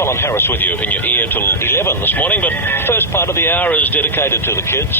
Colin Harris with you in your ear till 11 this morning, but the first part of the hour is dedicated to the kids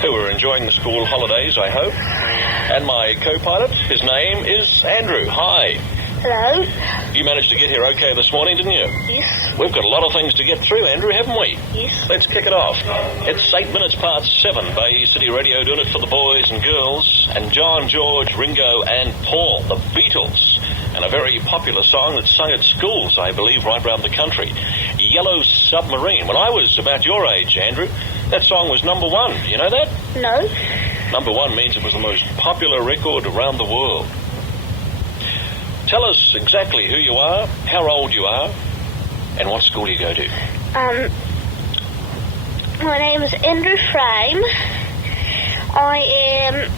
who are enjoying the school holidays, I hope. And my co-pilot, his name is Andrew. Hi. Hello. You managed to get here okay this morning, didn't you? Yes. We've got a lot of things to get through, Andrew, haven't we? Yes. Let's kick it off. It's 8 minutes past 7. Bay City Radio doing it for the boys and girls. And John, George, Ringo and Paul, the Beatles. And a very popular song that's sung at schools, I believe, right around the country. Yellow Submarine. When I was about your age, Andrew, that song was number one. Do you know that? No. Number one means it was the most popular record around the world. Tell us exactly who you are, how old you are, and what school you go to. My name is Andrew Frame. I am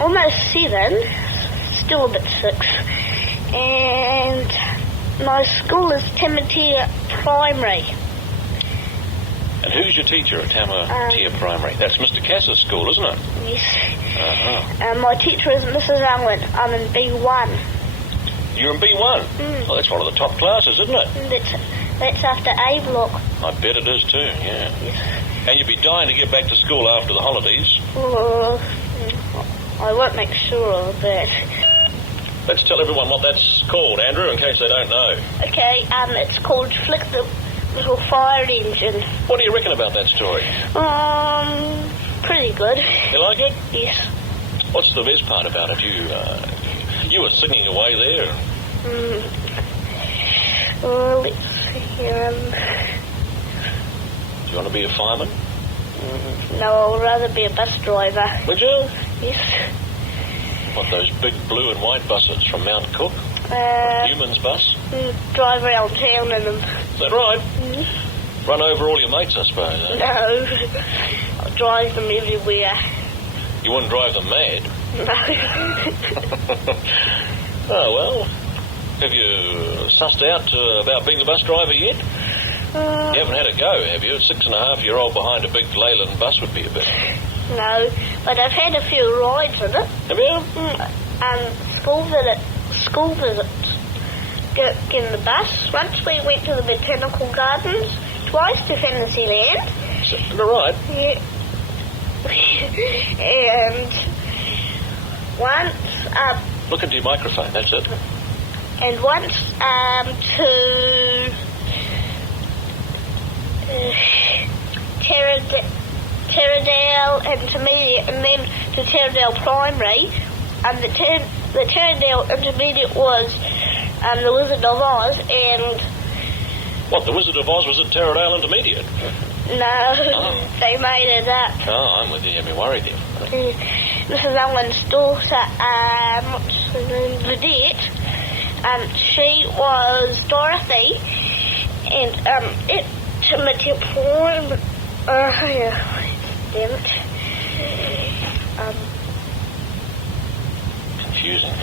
almost 7, still a bit 6, and my school is Napier Primary. And who's your teacher at Napier Primary? That's Mr. Cass's school, isn't it? Yes. Uh-huh. My teacher is Mrs. Allen. I'm in B1. You're in B1? Well, that's one of the top classes, isn't it? That's after A block. I bet it is too, yeah. Yes. And you'd be dying to get back to school after the holidays. I won't make sure of that. Let's tell everyone what that's called, Andrew, in case they don't know. Okay, it's called Flick the Little Fire Engine. What do you reckon about that story? Pretty good. You like it? Yes. What's the best part about it? You were singing away there. Let's see. Do you want to be a fireman? No, I'd rather be a bus driver. Would you? Yes. What, those big blue and white buses from Mount Cook? Newman's bus? Drive around town in them. Is that right? Run over all your mates, I suppose, eh? No. I'll drive them everywhere. You wouldn't drive them mad? No. Oh, well. Have you sussed out about being a bus driver yet? You haven't had a go, have you? A 6.5-year-old behind a big Leyland bus would be a bit. No, but I've had a few rides in it. Have you? School visits. Get in the bus. Once we went to the botanical gardens, twice to Fantasyland. Is that right? Yeah. And once look into your microphone, that's it. And once to Terradale Intermediate, and then to Terradale Primary. The Terradale Intermediate was the Wizard of Oz, and... What, the Wizard of Oz was at Terradale Intermediate? No, they made it up. Oh, I'm with you. You had me worried there. Mrs. Allen's daughter, what's her name, Vedette, she was Dorothy, and Napier Primary, damn it. Confusing.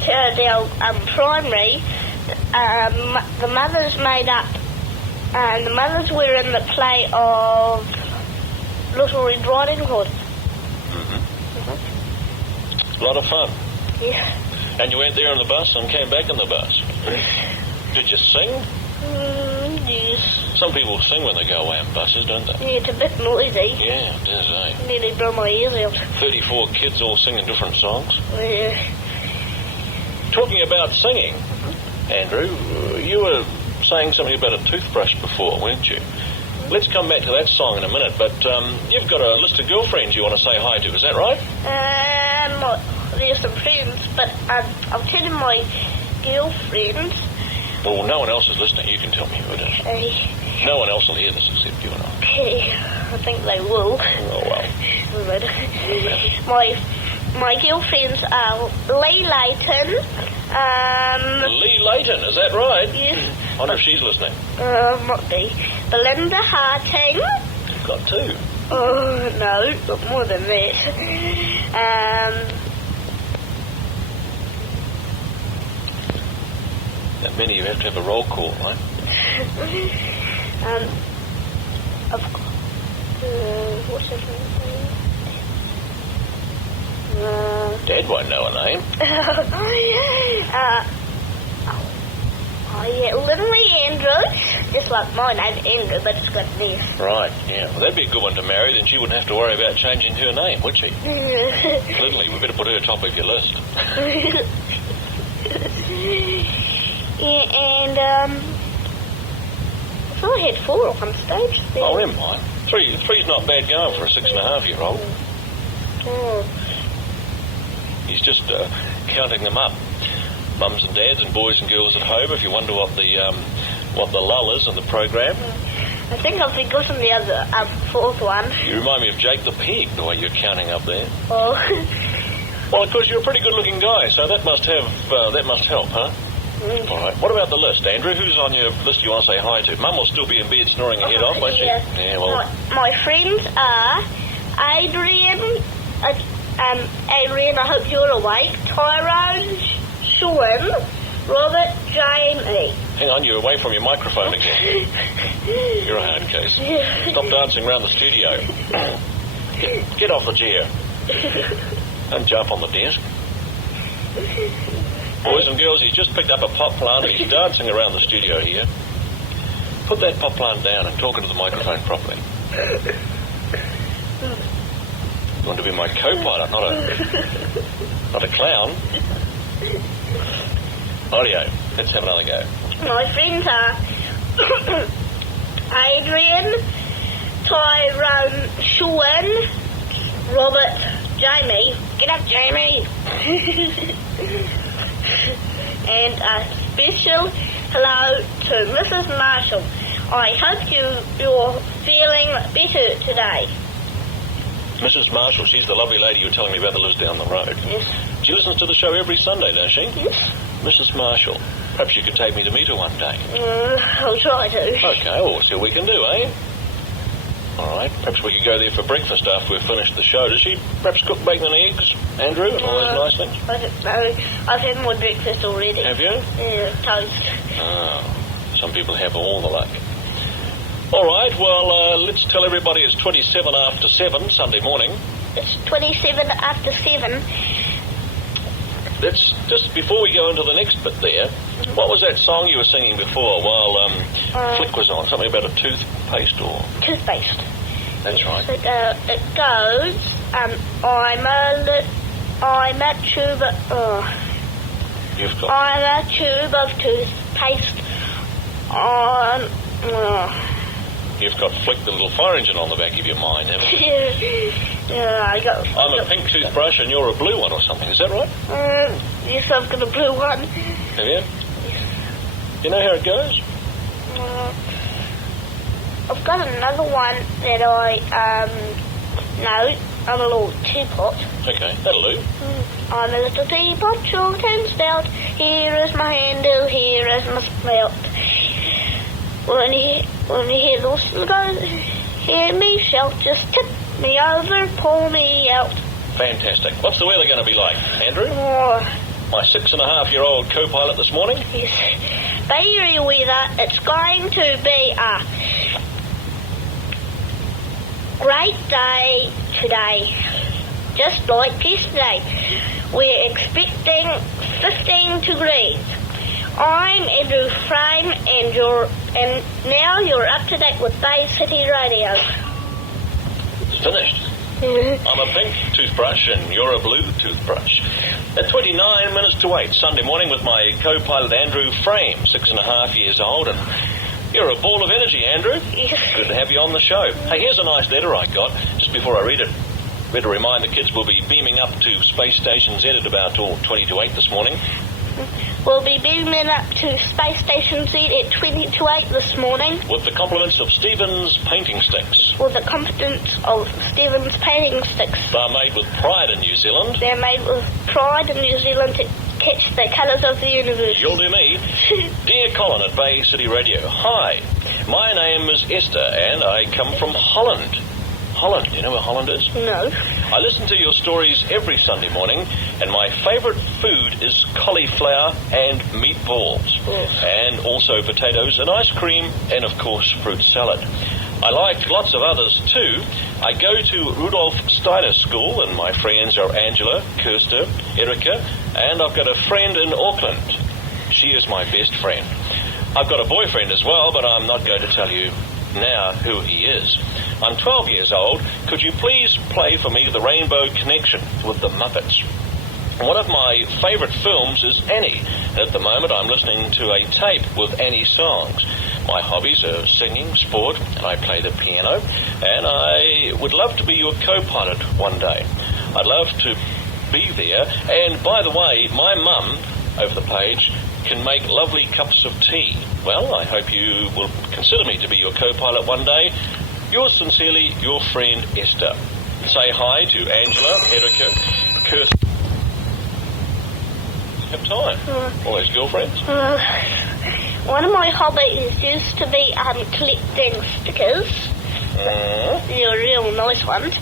Terradale Primary, the mothers made up, and the mothers were in the play of Little Red Riding Hood. A lot of fun. Yeah. And you went there in the bus and came back in the bus. Did you sing? Yes. Some people sing when they go away in buses, don't they? Yeah, it's a bit noisy. Yeah, it is, eh? Nearly blew my ears out. 34 kids all singing different songs. Yeah. Talking about singing, Andrew, you were saying something about a toothbrush before, weren't you? Let's come back to that song in a minute, but you've got a list of girlfriends you want to say hi to, is that right? There's some friends, but I'll tell you my girlfriends. Well, no one else is listening. You can tell me who it is. Okay. No one else will hear this except you and I. Okay. I think they will. Oh, well. My girlfriends are Lee Layton. Lee Layton, is that right? Yes. I wonder if she's listening. Might be. Belinda Harting. You've got 2. Oh, no, got more than that. That many, you have to have a roll call, right? I've got, what's her name? Dad won't know her name. I yeah, literally Andrew. Just like my name, Andrew, but it's got an S. Right, yeah. Well, that'd be a good one to marry, then she wouldn't have to worry about changing her name, would she? Literally, we better put her top of your list. Yeah, and, I thought I had 4 on stage there. Oh, never mind. Three's not bad going for a 6.5-year-old. Oh. He's just counting them up. Mums and dads and boys and girls at home, if you wonder what the lull is in the program. I think I've forgotten the other 4th one. You remind me of Jake the Pig, the way you're counting up there. Oh. Well, of course, you're a pretty good-looking guy, so that must help, huh? Mm. All right. What about the list, Andrew? Who's on your list you want to say hi to? Mum will still be in bed snoring her head off, won't she? Yeah. Well. My friends are Adrian, I hope you're awake, Tyrone, Sean, Robert, Jamie. Hang on, you're away from your microphone again. You're a hard case. Stop dancing around the studio. Get off the chair. Don't jump on the desk. Boys and girls, he's just picked up a pot plant and he's dancing around the studio here. Put that pot plant down and talk into the microphone properly. You want to be my co-pilot, not a clown. Audio. Let's have another go. My friends are Adrian, Tyrone, Sean, Robert, Jamie. Get up, Jamie. And a special hello to Mrs. Marshall. I hope you're feeling better today. Mrs. Marshall, she's the lovely lady you were telling me about that lives down the road. Yes. She listens to the show every Sunday, does she? Yes. Mrs. Marshall. Perhaps you could take me to meet her one day. I'll try to. Okay, well, we'll see what we can do, eh? All right, perhaps we could go there for breakfast after we've finished the show. Does she perhaps cook bacon and eggs, Andrew, and all those nice things? I don't know. I've had my breakfast already. Have you? Yeah, toast. Oh, some people have all the luck. All right, well, let's tell everybody it's 27 after 7, Sunday morning. It's 27 after 7. Let's, just before we go into the next bit there, what was that song you were singing before while Flick was on? Something about a toothpaste or... Toothpaste. That's right. So it goes, I'm a tube of... You've got... I'm a tube of toothpaste on... You've got Flick, the little fire engine on the back of your mind, haven't you? Yeah, I got... I'm a pink toothbrush and you're a blue one or something, is that right? Yes, I've got a blue one. Have you? You know how it goes? I've got another one that I, know, I'm a little teapot. Okay, that'll do. I'm a little teapot, short and stout. Here is my handle, here is my spout. When you hear the whistle go, hear me shout, just tip me over, pull me out. Fantastic. What's the weather going to be like, Andrew? My 6.5-year-old co-pilot this morning? Yes. Bay Area weather, it's going to be a great day today. Just like yesterday. We're expecting 15 degrees. I'm Andrew Frame, and now you're up to date with Bay City Radio. It's finished. I'm a pink toothbrush and you're a blue toothbrush. At 29 minutes to 8, Sunday morning with my co-pilot Andrew Frame, 6.5 years old, and you're a ball of energy, Andrew. Good to have you on the show. Hey, here's a nice letter I got. Just before I read it, better remind the kids we'll be beaming up to Space Station Z at about 20 to 8 this morning. We'll be beaming up to Space Station Z at 20 to 8 this morning. With the compliments of Stephen's Painting Sticks. With the compliments of Stephen's Painting Sticks. They're made with pride in New Zealand. They're made with pride in New Zealand to catch the colours of the universe. You'll do me. Dear Colin at Bay City Radio, hi. My name is Esther and I come from Holland. Holland, do you know where Holland is? No. I listen to your stories every Sunday morning, and my favourite food is cauliflower and meatballs, and also potatoes and ice cream, and of course fruit salad. I like lots of others too. I go to Rudolf Steiner School, and my friends are Angela, Kirsta, Erica, and I've got a friend in Auckland. She is my best friend. I've got a boyfriend as well, but I'm not going to tell you now who he is. I'm 12 years old. Could you please play for me The Rainbow Connection with the Muppets? One of my favourite films is Annie. At the moment, I'm listening to a tape with Annie songs. My hobbies are singing, sport, and I play the piano. And I would love to be your co-pilot one day. I'd love to be there. And by the way, my mum, over the page, can make lovely cups of tea. Well, I hope you will consider me to be your co-pilot one day. Yours sincerely, your friend Esther. Say hi to Angela, Erica, Kirsty. Have time. All those girlfriends. One of my hobbies used to be collecting stickers. They're real nice ones.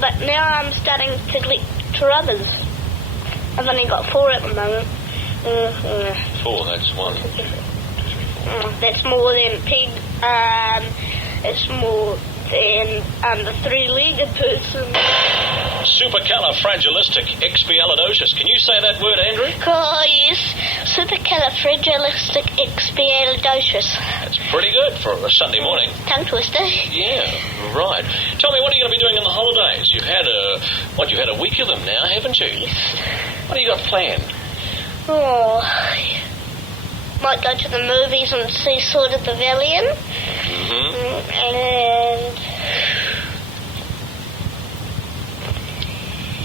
But now I'm starting to collect rubbers. I've only got 4 at the moment. 4, that's 1. That's more than pig. It's more than the 3-legged person. Supercalifragilisticexpialidocious. Can you say that word, Andrew? Oh, yes. Supercalifragilisticexpialidocious. That's pretty good for a Sunday morning. Tongue twister. Yeah, right. Tell me, what are you going to be doing in the holidays? You've had a week of them now, haven't you? Yes. What have you got planned? Oh, might go to the movies and see Sword of the Valiant. And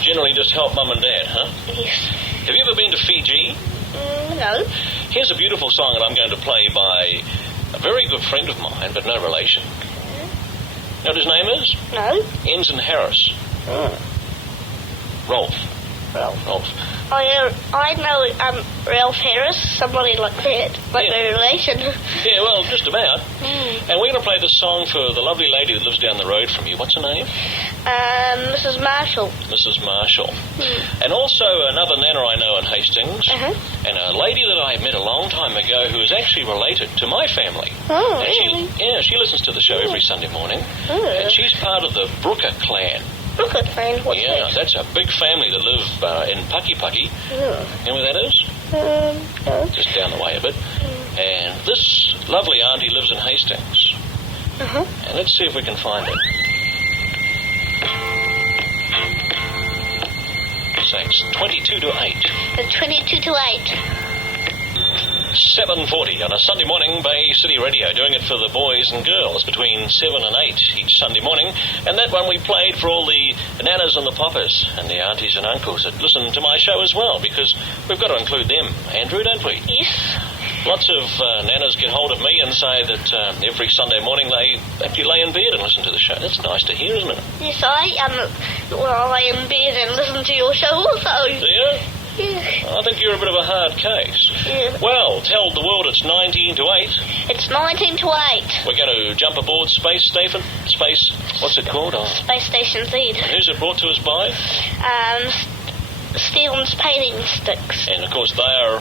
generally just help Mum and Dad, huh? yes. Have you ever been to Fiji? No. Here's a beautiful song that I'm going to play by a very good friend of mine, but no relation. You know what his name is? No. Colin Harris. Rolf. I know Rolf Harris, somebody like that, like my relation. Yeah, well, just about. And we're going to play this song for the lovely lady that lives down the road from you. What's her name? Mrs. Marshall. Mrs. Marshall. And also another Nana I know in Hastings, and a lady that I met a long time ago who is actually related to my family. Oh, and really? she listens to the show every Sunday morning, and she's part of the Brooker clan. Brooker clan? What's that? That's a big family that live in Pucky. You know where that is? No. Just down the way a bit. And this lovely auntie lives in Hastings. And let's see if we can find it. So it's 22 to 8. It's 22 to 8. 7:40 on a Sunday morning, Bay City Radio, doing it for the boys and girls between 7 and 8 each Sunday morning. And that one we played for all the nanas and the poppers and the aunties and uncles that listen to my show as well, because we've got to include them, Andrew, don't we? Yes. Lots of nanas get hold of me and say that every Sunday morning they actually lay in bed and listen to the show. That's nice to hear, isn't it? Yes, I lay in bed and listen to your show also. Do you? Yeah. I think you're a bit of a hard case. Yeah. Well, tell the world it's 19 to 8. It's 19 to 8. We're going to jump aboard Space, what's it called? Space Station Z. And who's it brought to us by? Stephen's Painting Sticks. And of course they are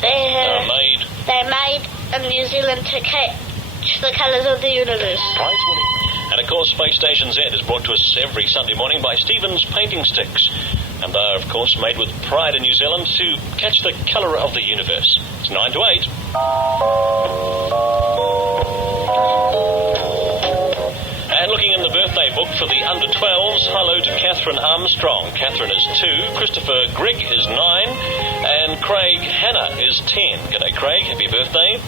they're made in New Zealand to catch the colours of the universe. Prize winning. And of course Space Station Z is brought to us every Sunday morning by Stephen's Painting Sticks. And they're of course made with pride in New Zealand to catch the colour of the universe. It's 9 to 8. And looking in the birthday book for the under 12s, hello to Catherine Armstrong. Catherine is 2, Christopher Grigg is 9, and Craig Hannah is 10. G'day Craig, happy birthday.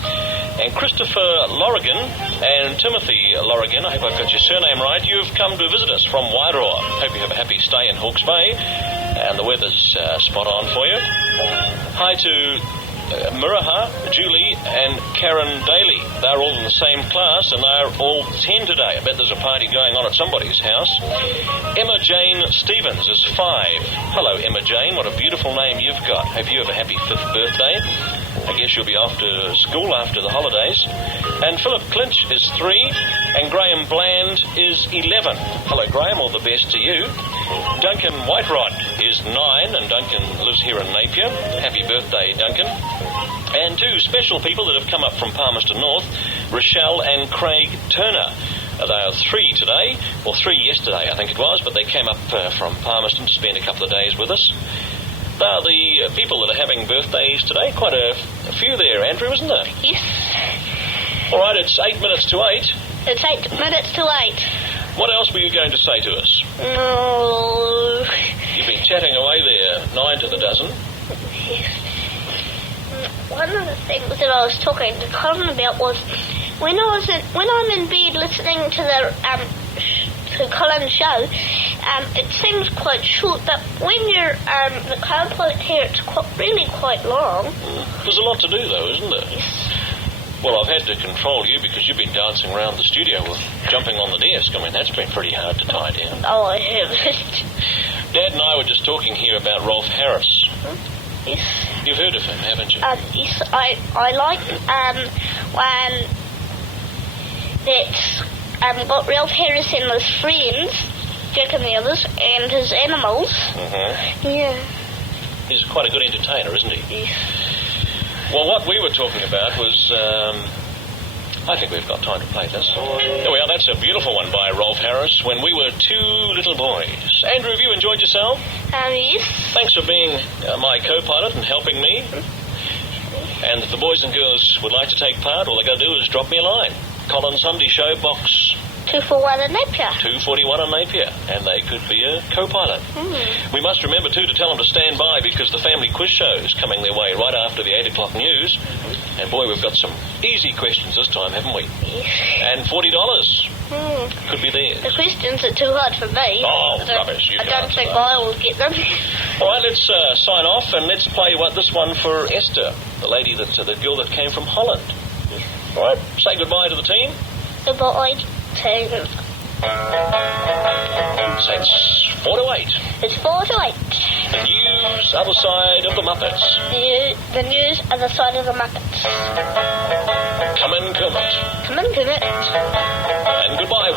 And Christopher Lorrigan and Timothy Lorrigan, I hope I've got your surname right, you've come to visit us from Wairoa. Hope you have a happy stay in Hawke's Bay, and the weather's spot on for you. Hi to Muraha, Julie and Karen Daly. They're all in the same class and they're all 10 today. I bet there's a party going on at somebody's house. Emma Jane Stevens is 5. Hello Emma Jane, what a beautiful name you've got. Hope you have a happy 5th birthday. I guess you'll be off to school after the holidays. And Philip Clinch is 3 and Graham Bland is 11. Hello Graham, all the best to you. Duncan Whiterod is 9 and Duncan lives here in Napier. Happy birthday Duncan. And 2 special people that have come up from Palmerston North, Rochelle and Craig Turner. They are 3 today, or 3 yesterday I think it was, but they came up from Palmerston to spend a couple of days with us. Now, the people that are having birthdays today, quite a few there, Andrew, isn't there? Yes. All right, it's 8 minutes to 8. It's 8 minutes to 8. What else were you going to say to us? No. You've been chatting away there, 9 to the dozen. Yes. One of the things that I was talking to Colin about was when I'm in bed listening to to Colin's show, it seems quite short, but when you're the co-pilot here, it's really quite long. There's a lot to do, though, isn't there? Yes. Well, I've had to control you because you've been dancing around the studio with jumping on the desk. I mean, that's been pretty hard to tie down. Oh, I haven't. Dad and I were just talking here about Rolf Harris. Yes. You've heard of him, haven't you? Yes, I like one that's got Rolf Harris and his friends, Jack and the others, and his animals. Mm-hmm. Yeah. He's quite a good entertainer, isn't he? Yes. Well, what we were talking about was, I think we've got time to play this. There we are, that's a beautiful one by Rolf Harris, When We Were Two Little Boys. Andrew, have you enjoyed yourself? Yes. Thanks for being my co-pilot and helping me. And if the boys and girls would like to take part, all they got to do is drop me a line. Colin Sunday Show, Box 241 in Napier. 241 in Napier, and they could be a co-pilot. We must remember, too, to tell them to stand by because the family quiz show is coming their way right after the 8 o'clock news. And, boy, we've got some easy questions this time, haven't we? Yes. And $40 could be theirs. The questions are too hard for me. Oh, rubbish. I don't think I will get them. All right, let's sign off and let's play this one for Esther, the lady the girl that came from Holland. All right, say goodbye to the team. Goodbye, team. Say it's 4 to 8. It's 4 to 8. The news, other side of the Muppets. The news, other side of the Muppets. Come in, Kermit. Come in, Kermit. And goodbye,